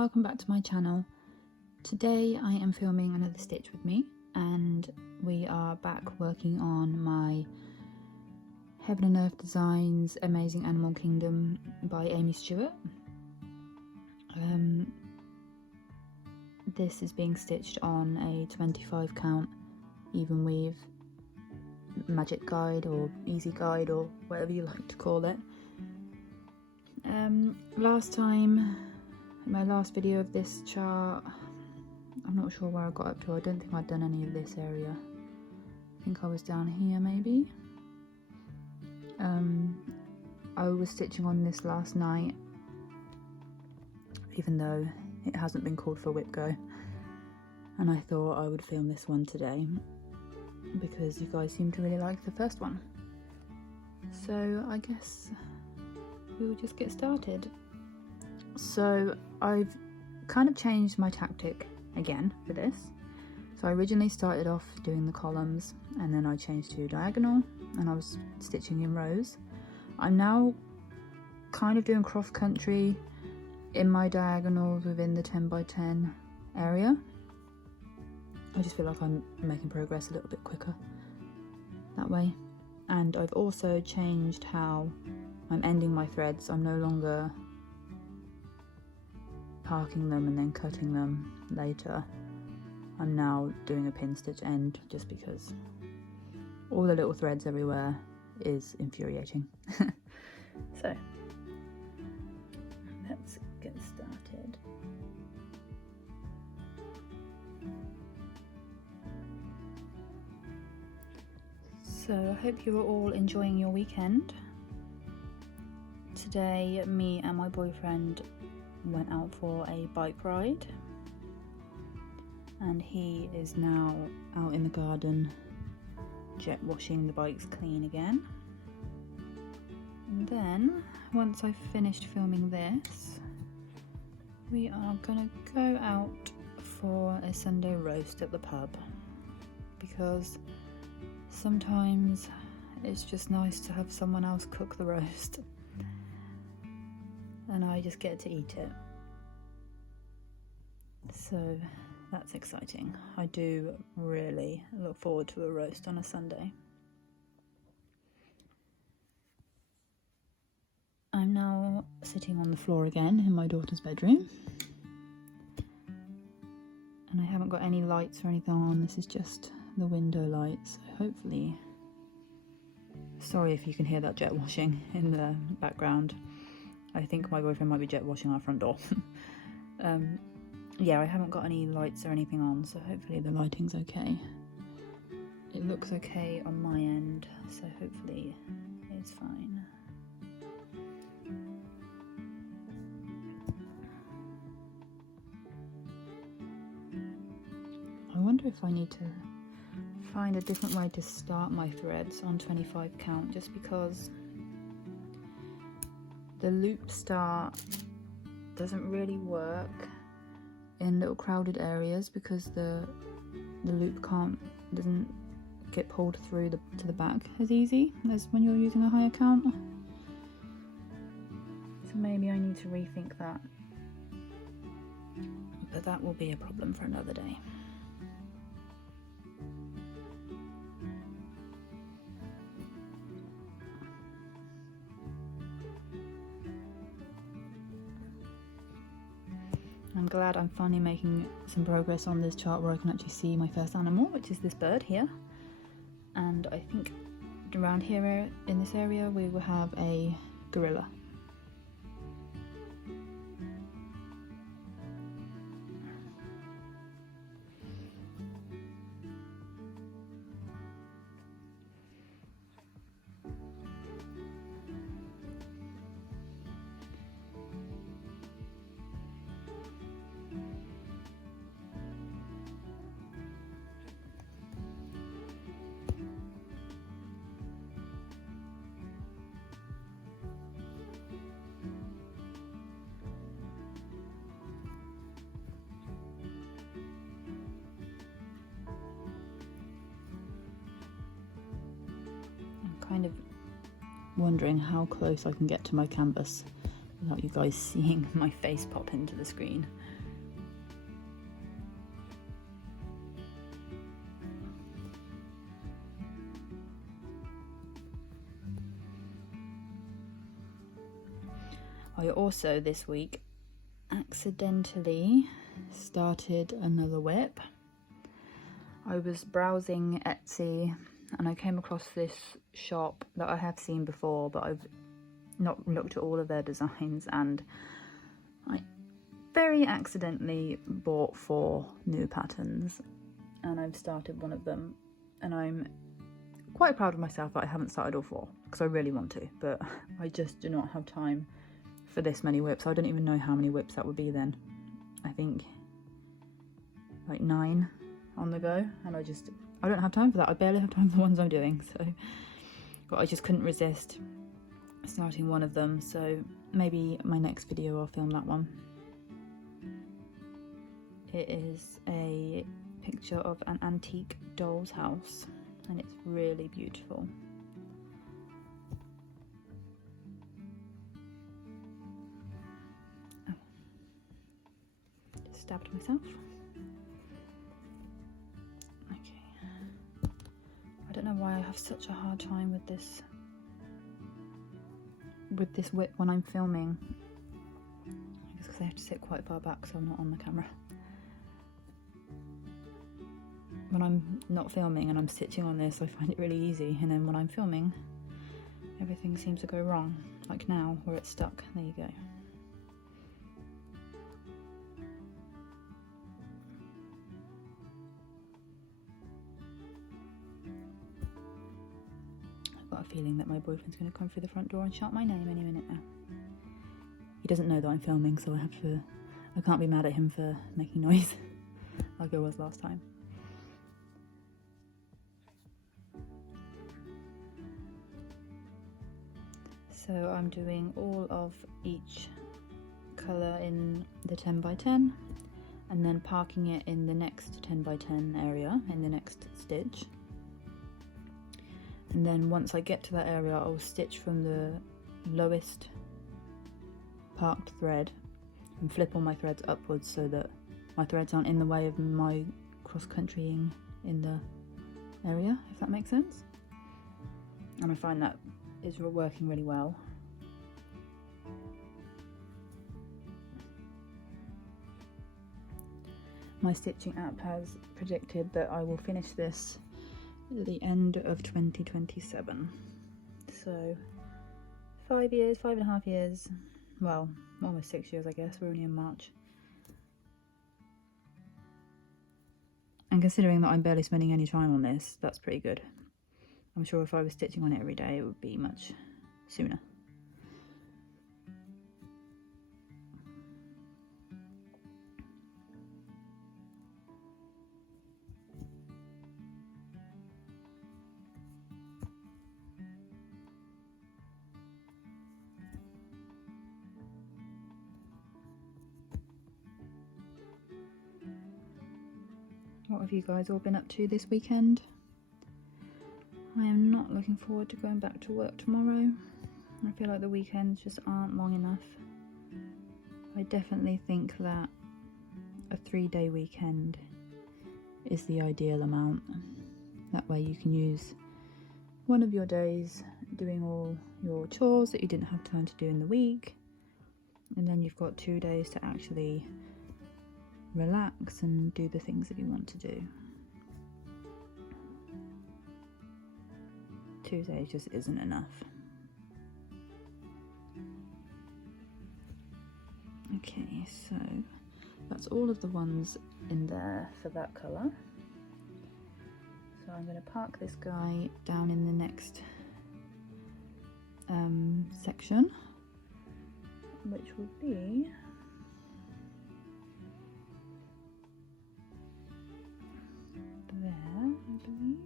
welcome back to my channel. Today I am filming another stitch with me and we are back working on my Heaven and Earth Designs Amazing Animal Kingdom by Aimee Stewart. This is being stitched on a 25 count even weave magic guide or easy guide or whatever you like to call it. Last time, in my last video of this chart, I'm not sure where I got up to. I don't think I'd done any of this area. I think I was down here maybe. I was stitching on this last night, even though it hasn't been called for whip go, and I thought I would film this one today because you guys seem to really like the first one. So I guess we'll just get started. So I've kind of changed my tactic again for this. So I originally started off doing the columns and then I changed to diagonal and I was stitching in rows. I'm now kind of doing cross country in my diagonals within the 10 by 10 area. I just feel like I'm making progress a little bit quicker that way. And I've also changed how I'm ending my threads. I'm no longer parking them and then cutting them later. I'm now doing a pin stitch end just because all the little threads everywhere is infuriating. So let's get started. So I hope you are all enjoying your weekend. Today me and my boyfriend went out for a bike ride and he is now out in the garden jet washing the bikes clean again. And then once I've finished filming this, we are gonna go out for a Sunday roast at the pub because sometimes it's just nice to have someone else cook the roast and I just get to eat it. So that's exciting. I do really look forward to a roast on a Sunday. I'm now sitting on the floor again in my daughter's bedroom. And I haven't got any lights or anything on, this is just the window lights. So hopefully, sorry if you can hear that jet washing in the background. I think my boyfriend might be jet washing our front door. Yeah, I haven't got any lights or anything on, so hopefully the lighting's okay. It looks okay on my end, so hopefully it's fine. I wonder if I need to find a different way to start my threads on 25 count, just because the loop start doesn't really work in little crowded areas because the loop doesn't get pulled through to the back as easy as when you're using a higher count. So maybe I need to rethink that, but that will be a problem for another day. I'm glad I'm finally making some progress on this chart where I can actually see my first animal, which is this bird here. And I think around here in this area we will have a gorilla. Kind of wondering how close I can get to my canvas without you guys seeing my face pop into the screen. I also this week accidentally started another whip. I was browsing Etsy and I came across this shop that I have seen before, but I've not looked at all of their designs, and I very accidentally bought 4 new patterns and I've started one of them, and I'm quite proud of myself that I haven't started all 4 because I really want to, but I just do not have time for this many whips. I don't even know how many whips that would be then. I think like 9 on the go, and I don't have time for that. I barely have time for the ones I'm doing, so but I just couldn't resist starting one of them, so maybe my next video I'll film that one. It is a picture of an antique doll's house and it's really beautiful. Oh. Just stabbed myself. I don't know why I have such a hard time with this whip when I'm filming. I guess because I have to sit quite far back so I'm not on the camera. When I'm not filming and I'm stitching on this, I find it really easy, and then when I'm filming everything seems to go wrong, like now where it's stuck. There you go. Got a feeling that my boyfriend's going to come through the front door and shout my name any minute now. He doesn't know that I'm filming, so I can't be mad at him for making noise like I was last time. So I'm doing all of each colour in the 10 by 10 and then parking it in the next 10 by 10 area in the next stitch. And then once I get to that area, I'll stitch from the lowest parked thread and flip all my threads upwards so that my threads aren't in the way of my cross-countrying in the area, if that makes sense. And I find that is working really well. My stitching app has predicted that I will finish this at the end of 2027. So 5.5 years, well, almost 6 years I guess, we're only in March. And considering that I'm barely spending any time on this, that's pretty good. I'm sure if I was stitching on it every day it would be much sooner. What have you guys all been up to this weekend? I am not looking forward to going back to work tomorrow. I feel like the weekends just aren't long enough. I definitely think that a 3-day weekend is the ideal amount. That way you can use one of your days doing all your chores that you didn't have time to do in the week, and then you've got 2 days to actually relax and do the things that you want to do. 2 days just isn't enough. Okay, so that's all of the ones in there for that colour. So I'm going to park this guy down in the next section, which would be there, I believe.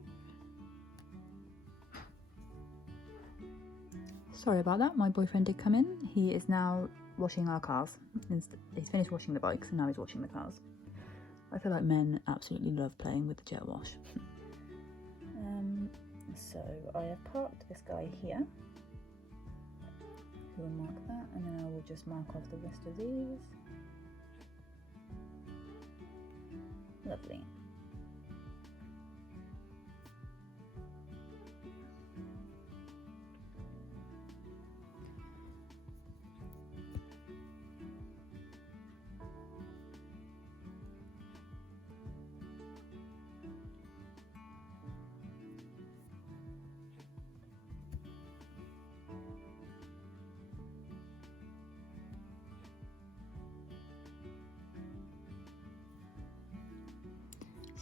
Sorry about that, my boyfriend did come in. He is now washing our cars. He's finished washing the bikes and now he's washing the cars. I feel like men absolutely love playing with the jet wash. So I have parked this guy here. We'll mark that, and then I will just mark off the rest of these. Lovely.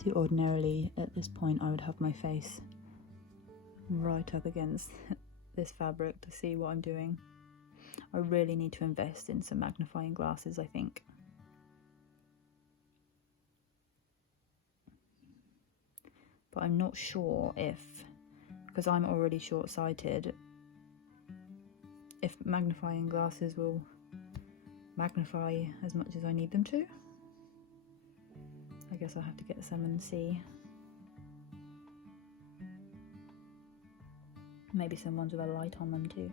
See, ordinarily at this point I would have my face right up against this fabric to see what I'm doing. I really need to invest in some magnifying glasses, I think. But I'm not sure if, because I'm already short-sighted, if magnifying glasses will magnify as much as I need them to. I guess I'll have to get some and see. Maybe some ones with a light on them too.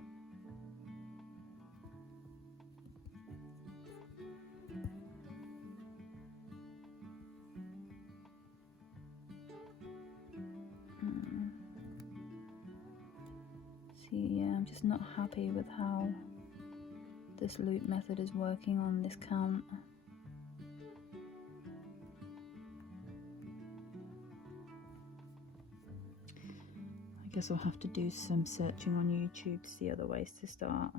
See, yeah, I'm just not happy with how this loop method is working on this count. I guess I'll have to do some searching on YouTube to see other ways to start.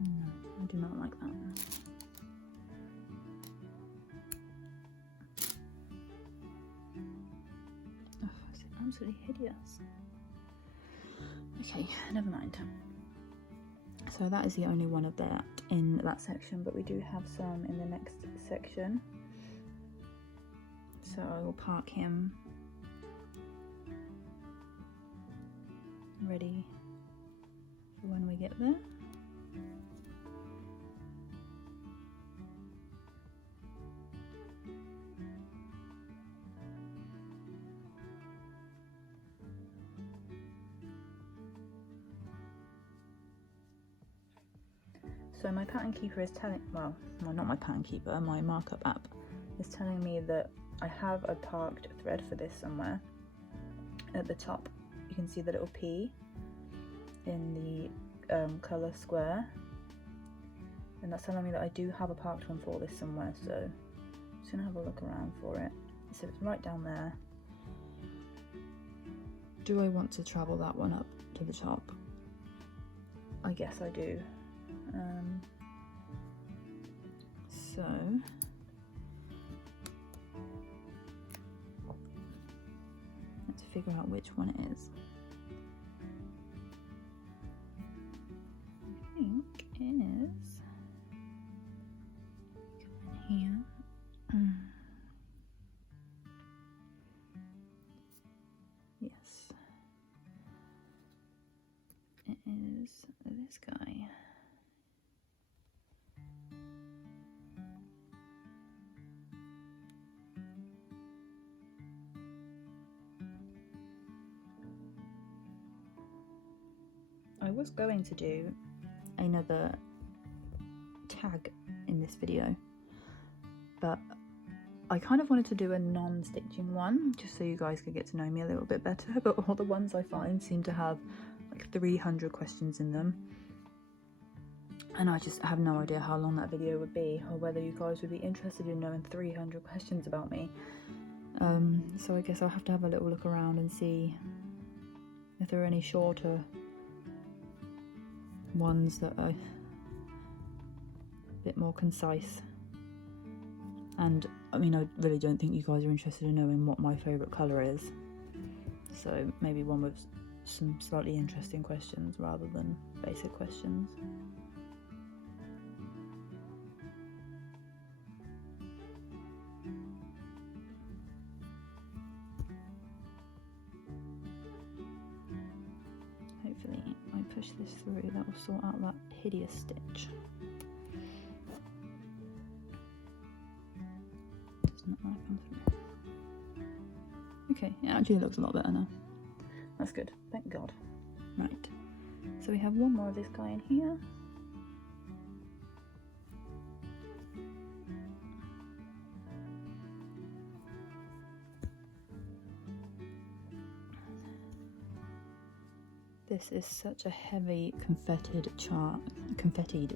No, I do not like that. Oh, it's absolutely hideous. Okay, never mind. So that is the only one of that in that section, but we do have some in the next section. So I will park him ready for when we get there. So my pattern keeper is telling, well, not my pattern keeper, my markup app is telling me that I have a parked thread for this somewhere. At the top you can see the little P in the colour square, and that's telling me that I do have a parked one for this somewhere, so I'm just going to have a look around for it. So it's right down there. Do I want to travel that one up to the top? I guess I do. So let's figure out which one it is. I think it is here. Yes, it is this guy. I was going to do another tag in this video, but I kind of wanted to do a non-stitching one just so you guys could get to know me a little bit better, but all the ones I find seem to have like 300 questions in them, and I just have no idea how long that video would be or whether you guys would be interested in knowing 300 questions about me. So I guess I'll have to have a little look around and see if there are any shorter ones that are a bit more concise. And I mean, I really don't think you guys are interested in knowing what my favourite colour is, so maybe one with some slightly interesting questions rather than basic questions. Hopefully I push this through, that will sort out that hideous stitch. Does not want to come through. Okay, it actually looks a lot better now. That's good, thank God. Right, so we have one more of this guy in here. This is such a heavy confettied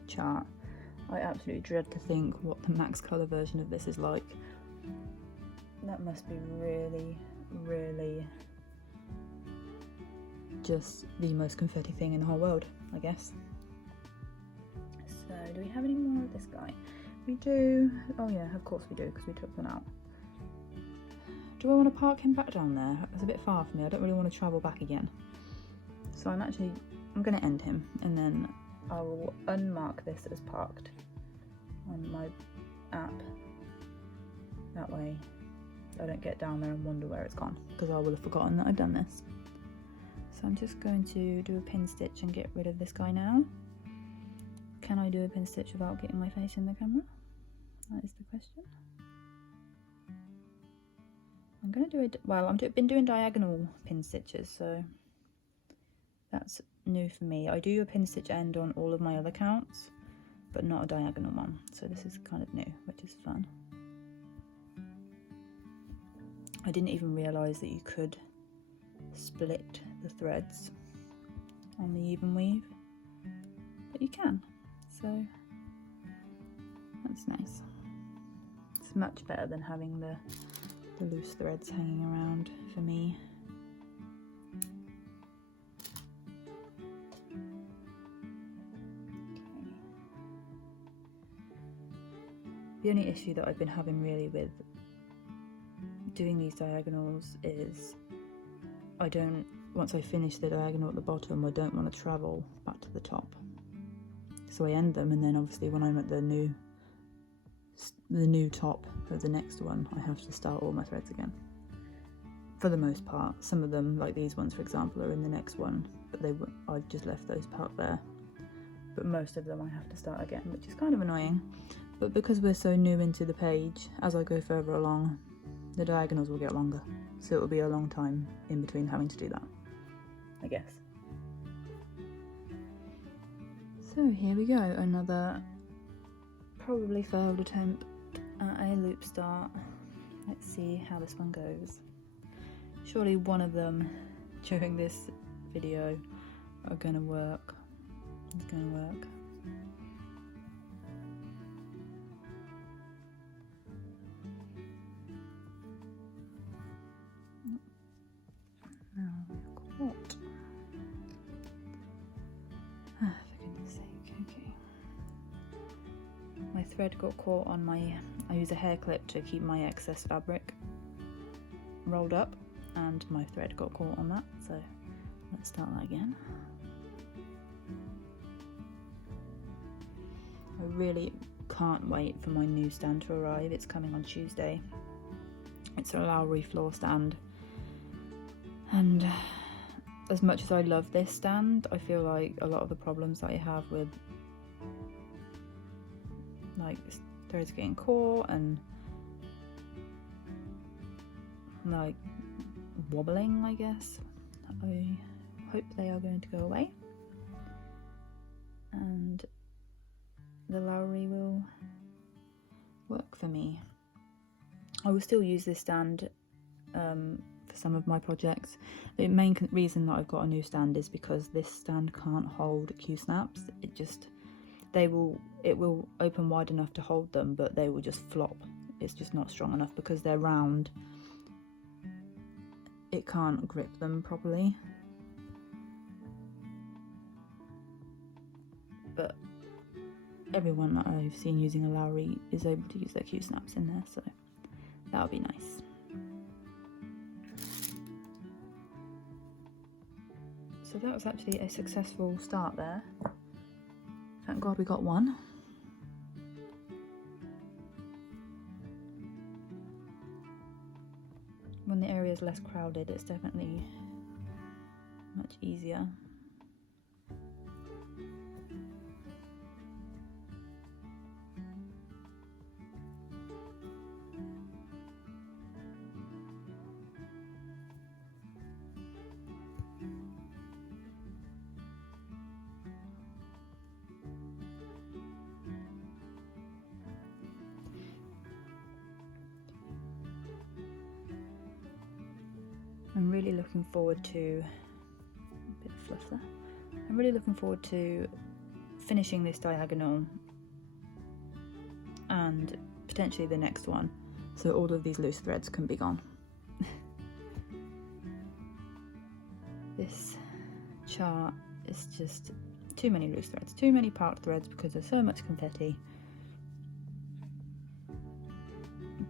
chart. I absolutely dread to think what the max colour version of this is like. That must be really, really just the most confetti thing in the whole world, I guess. So do we have any more of this guy? We do. Oh yeah, of course we do, because we took one out. Do I want to park him back down there? It's a bit far for me. I don't really want to travel back again. So I'm going to end him, and then I will unmark this as parked on my app. That way I don't get down there and wonder where it's gone, because I will have forgotten that I've done this. So I'm just going to do a pin stitch and get rid of this guy now. Can I do a pin stitch without getting my face in the camera? That is the question. I'm going to do it, well, I've been doing diagonal pin stitches, so that's new for me. I do a pin stitch end on all of my other counts, but not a diagonal one, so this is kind of new, which is fun. I didn't even realise that you could split the threads on the even weave, but you can, so that's nice. It's much better than having the loose threads hanging around for me. The only issue that I've been having really with doing these diagonals is once I finish the diagonal at the bottom, I don't want to travel back to the top. So I end them, and then obviously when I'm at the new top of the next one, I have to start all my threads again. For the most part. Some of them, like these ones for example, are in the next one, but I've just left those part there. But most of them I have to start again, which is kind of annoying. But because we're so new into the page, as I go further along, the diagonals will get longer. So it will be a long time in between having to do that, I guess. So here we go, another probably failed attempt at a loop start. Let's see how this one goes. Surely one of them during this video are gonna work. It's gonna work. Now we've got what? Ah, for goodness sake, okay. My thread got caught on I use a hair clip to keep my excess fabric rolled up, and my thread got caught on that, so let's start that again. I really can't wait for my new stand to arrive. It's coming on Tuesday. It's a Lowry floor stand, and as much as I love this stand, I feel like a lot of the problems that I have with like threads getting caught and like wobbling, I guess, I hope they are going to go away, and the Lowry will work for me. I will still use this stand for some of my projects. The main reason that I've got a new stand is because this stand can't hold Q-snaps. It will open wide enough to hold them, but they will just flop. It's just not strong enough because they're round. It can't grip them properly. But everyone that I've seen using a Lowry is able to use their Q-snaps in there, so that would be nice. So that was actually a successful start there. Thank God we got one. When the area is less crowded, it's definitely much easier. I'm really looking forward to a bit of fluff there. I'm really looking forward to finishing this diagonal and potentially the next one, so all of these loose threads can be gone. This chart is just too many loose threads, too many parked threads because there's so much confetti.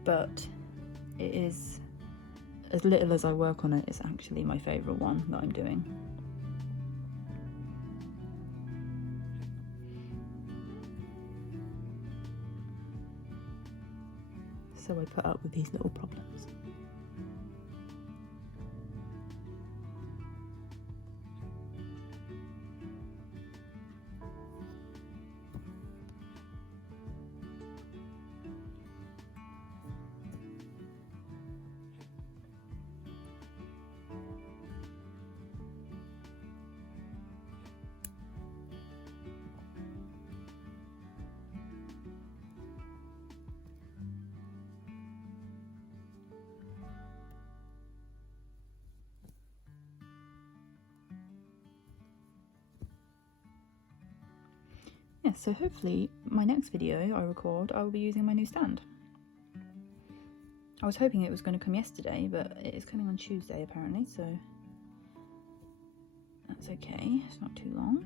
But it is, as little as I work on it, it's actually my favourite one that I'm doing. So I put up with these little problems. Yeah, so hopefully my next video I record, I will be using my new stand. I was hoping it was going to come yesterday, but it is coming on Tuesday apparently, so that's okay, it's not too long.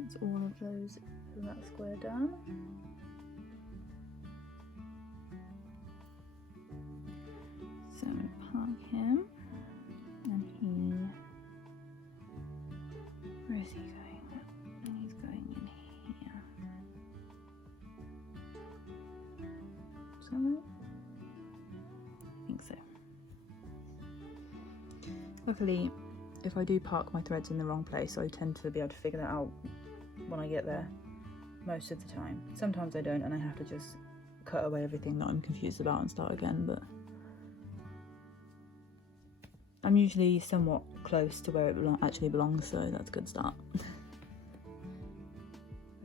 That's all of those, that square done. So I'm going to park him, and where is he going? He's going in here. So, I think so. Luckily, if I do park my threads in the wrong place, I tend to be able to figure that out when I get there, most of the time. Sometimes I don't, and I have to just cut away everything that I'm confused about and start again, but I'm usually somewhat close to where it actually belongs, so that's a good start. I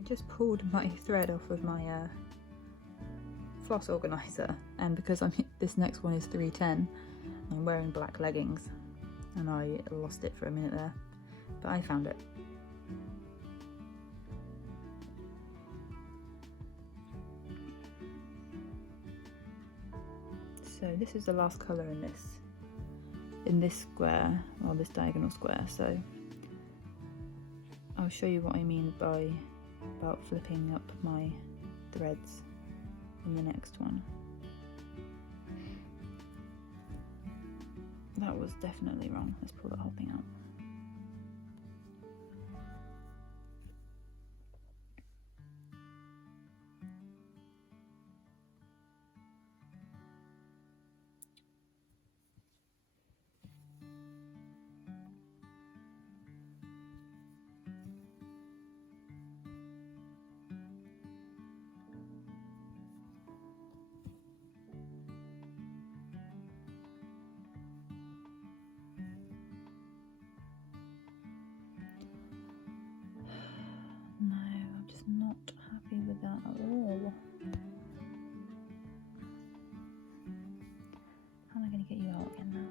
just pulled my thread off of my floss organiser, and because this next one is 310, I'm wearing black leggings, and I lost it for a minute there, but I found it. So this is the last colour in this square, or this diagonal square, so I'll show you what I mean about flipping up my threads in the next one. That was definitely wrong. Let's pull that whole thing out. No, I'm just not happy with that at all. How am I going to get you out again now?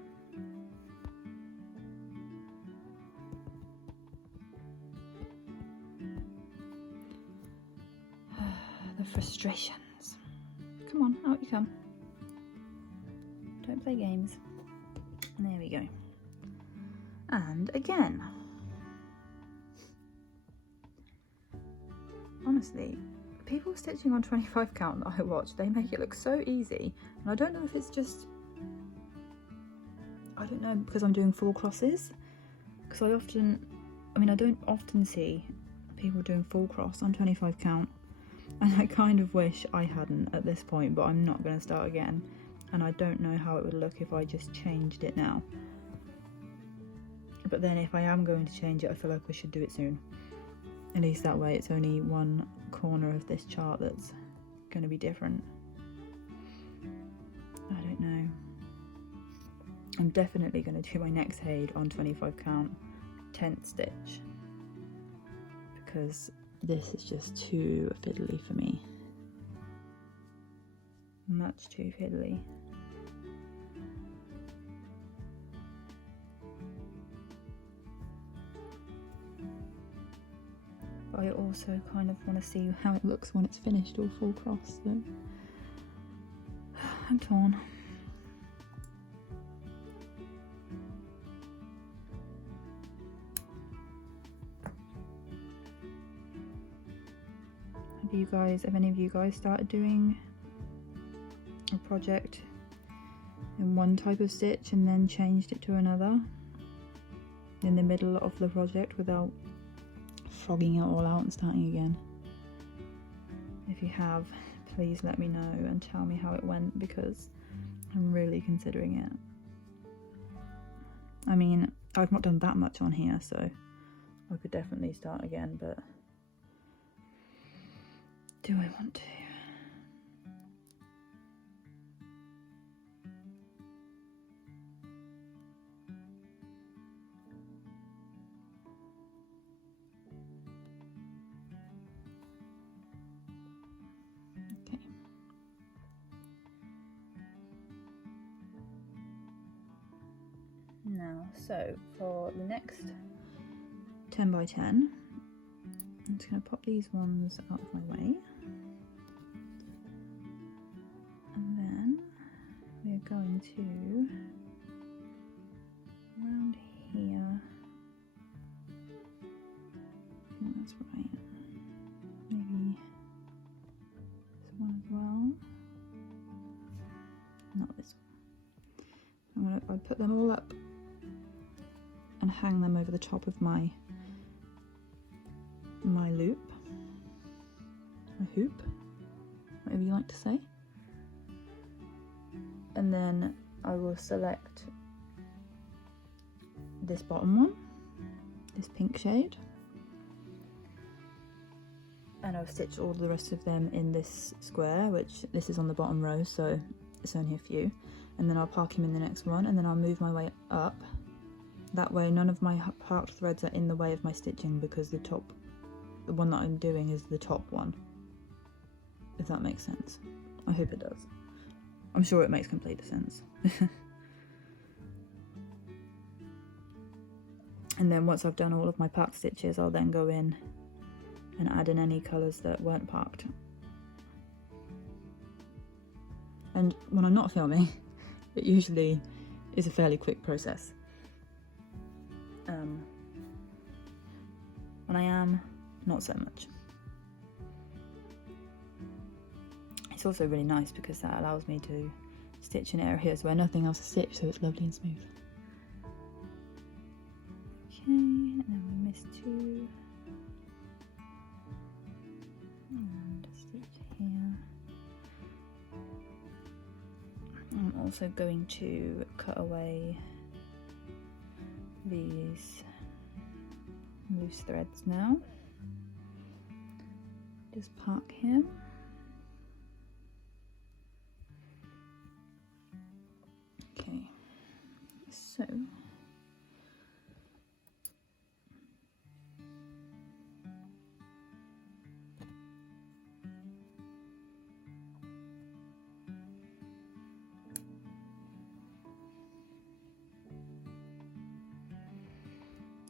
The frustrations. Come on, out you come. Don't play games. And there we go. And again. Honestly, people stitching on 25 count that I watch, they make it look so easy, and I don't know if it's just, I don't know, because I'm doing full crosses, because I don't often see people doing full cross on 25 count, and I kind of wish I hadn't at this point, but I'm not going to start again, and I don't know how it would look if I just changed it now. But then if I am going to change it, I feel like I should do it soon. At least that way it's only one corner of this chart that's going to be different. I don't know. I'm definitely going to do my next HAED on 25 count 10th stitch, because this is just too fiddly for me. Much too fiddly. But I also kind of want to see how it looks when it's finished all full cross, so I'm torn. Have any of you guys started doing a project in one type of stitch and then changed it to another in the middle of the project without frogging it all out and starting again? If you have, please let me know and tell me how it went, because I'm really considering it. I mean, I've not done that much on here, so I could definitely start again, but do I want to? Okay. Now, so for the next 10 by 10, I'm just going to pop these ones out of my way. And then we're going to, around here, I think that's right, maybe this one as well, not this one. I'll put them all up and hang them over the top of my loop, my hoop, whatever you like to say. And then I will select this bottom one, this pink shade, and I'll stitch all the rest of them in this square, which this is on the bottom row, so it's only a few. And then I'll park him in the next one, and then I'll move my way up. That way none of my parked threads are in the way of my stitching, because the one that I'm doing is the top one, if that makes sense. I hope it does. I'm sure it makes complete sense. And then once I've done all of my parked stitches, I'll then go in and add in any colours that weren't parked. And when I'm not filming, it usually is a fairly quick process. When I am, not so much. It's also really nice because that allows me to stitch in areas where nothing else is stitched, so it's lovely and smooth. Okay, and then we missed two. And a stitch here. I'm also going to cut away these loose threads now. Just park him. Okay, so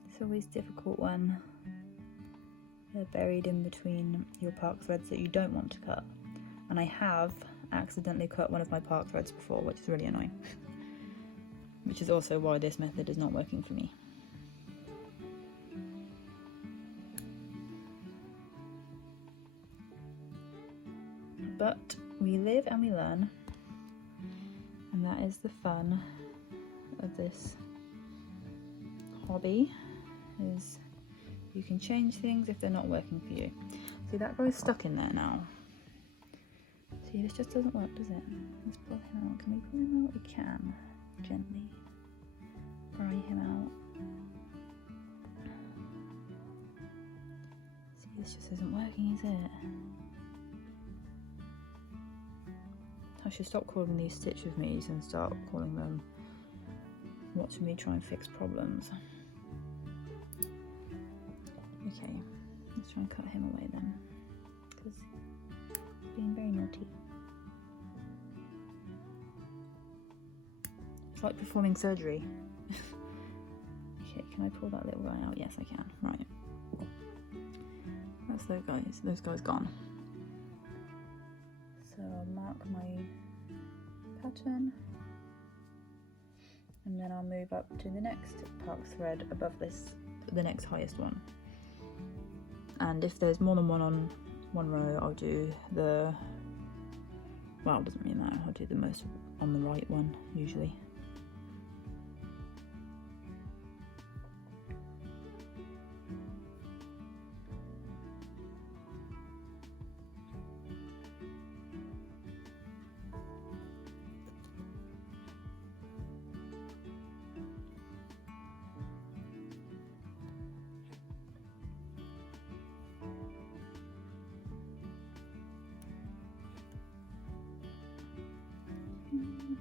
it's always difficult when they're buried in between your park threads that you don't want to cut. And I have accidentally cut one of my park threads before, which is really annoying. Which is also why this method is not working for me. But we live and we learn, and that is the fun of this hobby, is you can change things if they're not working for you. See, that guy's stuck in there now. See, this just doesn't work, does it? Let's pull him out. Can we pull him out? We can. Gently pry him out. This just isn't working, is it? I should stop calling these stitch with me's and start calling them watch me try and fix problems. Okay, let's try and cut him away then, because he's being very naughty. It's like performing surgery. Okay, can I pull that little guy out? Yes, I can. Right. That's those guys gone. So I'll mark my pattern, and then I'll move up to the next park thread above this, the next highest one. And if there's more than one on one row, I'll do the, well, it doesn't really matter, I'll do the most on the right one usually.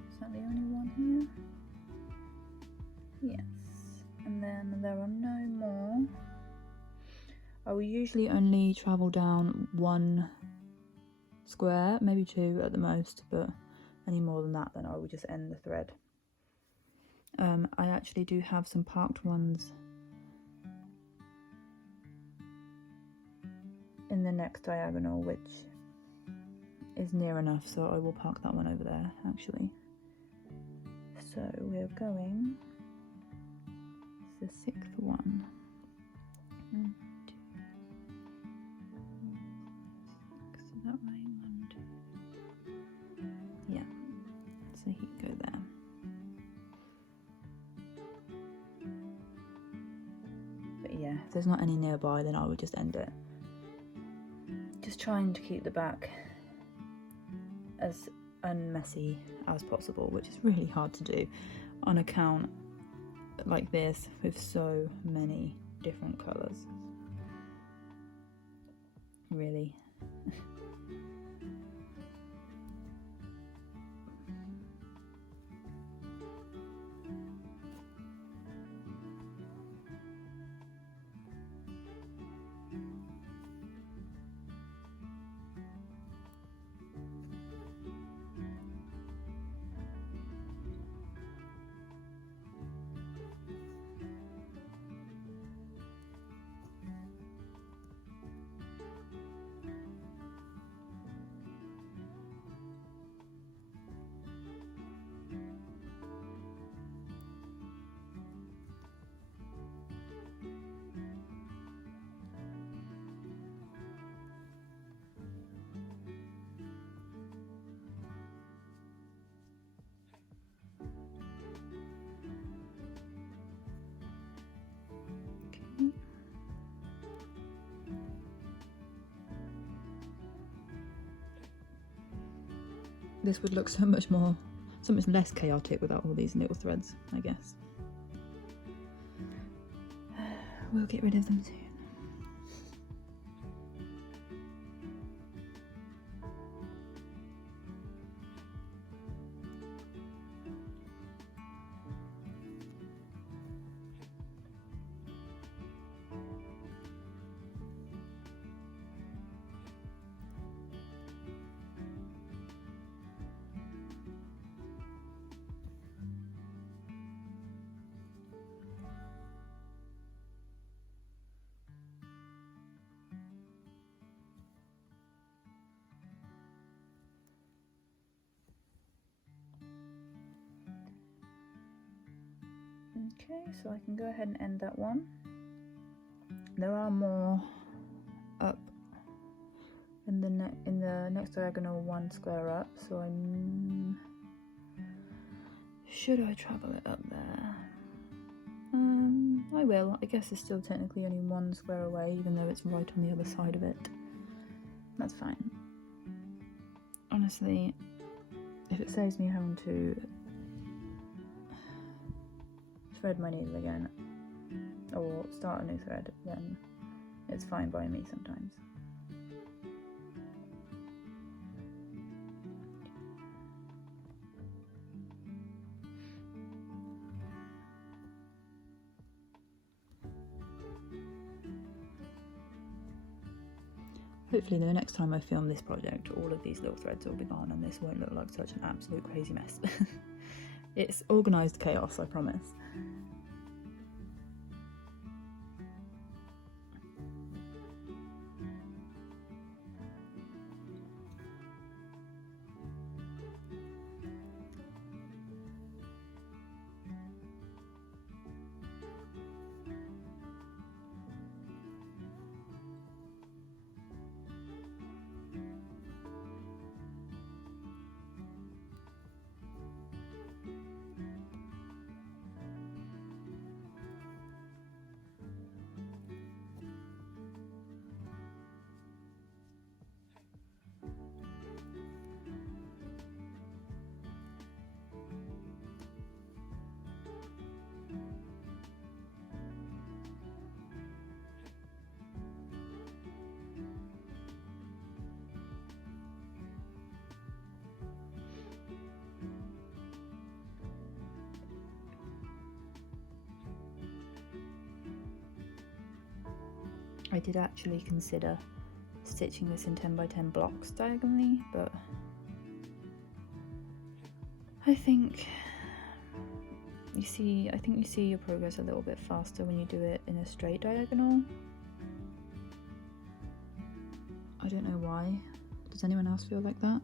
Is that the only one here? Yes. And then there are no more. I will usually only travel down one square, maybe two at the most, but any more than that then I will just end the thread. I actually do have some parked ones in the next diagonal, which is near enough, so I will park that one over there actually. So we're going, it's the 6th one. 1, 2, 4, 6, is that right? 1, 2. Yeah, so he can go there. But yeah, if there's not any nearby, then I would just end it. Just trying to keep the back as unmessy as possible, which is really hard to do on account like this with so many different colours. Really. This would look so much less chaotic without all these little threads, I guess. We'll get rid of them soon. Okay, so I can go ahead and end that one. There are more up in the next diagonal, one square up, so should I travel it up there? I will. I guess it's still technically only one square away, even though it's right on the other side of it. That's fine. Honestly, if it saves me having to thread my needle again or start a new thread, then It's fine by me sometimes. Hopefully the next time I film this project, all of these little threads will be gone and this won't look like such an absolute crazy mess. It's organised chaos, I promise. I did actually consider stitching this in 10 by 10 blocks diagonally, but I think you see your progress a little bit faster when you do it in a straight diagonal. I don't know why. Does anyone else feel like that?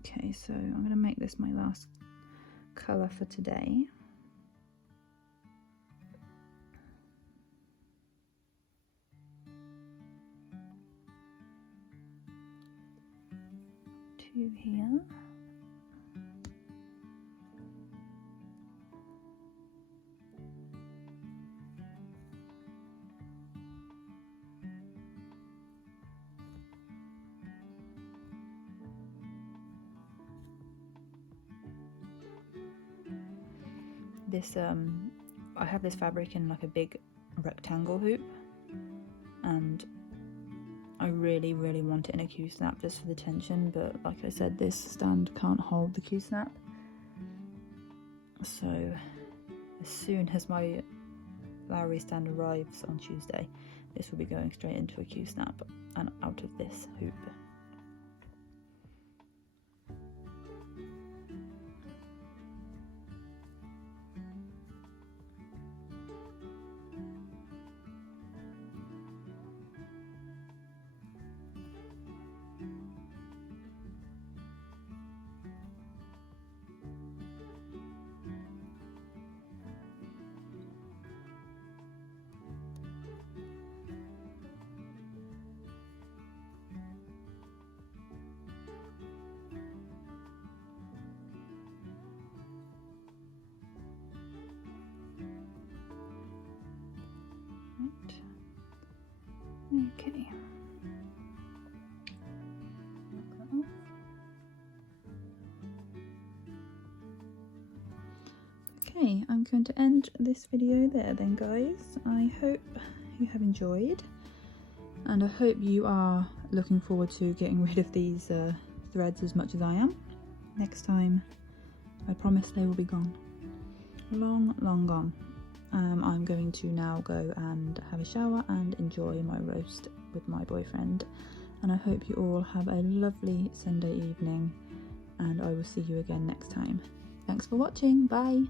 Okay, so I'm going to make this my last colour for today. Two here. This I have this fabric in like a big rectangle hoop, and I really want it in a Q-snap just for the tension, but like I said, this stand can't hold the Q-snap. So as soon as my Lowry stand arrives on Tuesday, this will be going straight into a Q-snap and out of this hoop. Okay. Okay, I'm going to end this video there then, guys. I hope you have enjoyed, and I hope you are looking forward to getting rid of these threads as much as I am. Next time, I promise they will be gone. Long gone. I'm going to now go and have a shower and enjoy my roast with my boyfriend, and I hope you all have a lovely Sunday evening, and I will see you again next time. Thanks for watching. Bye.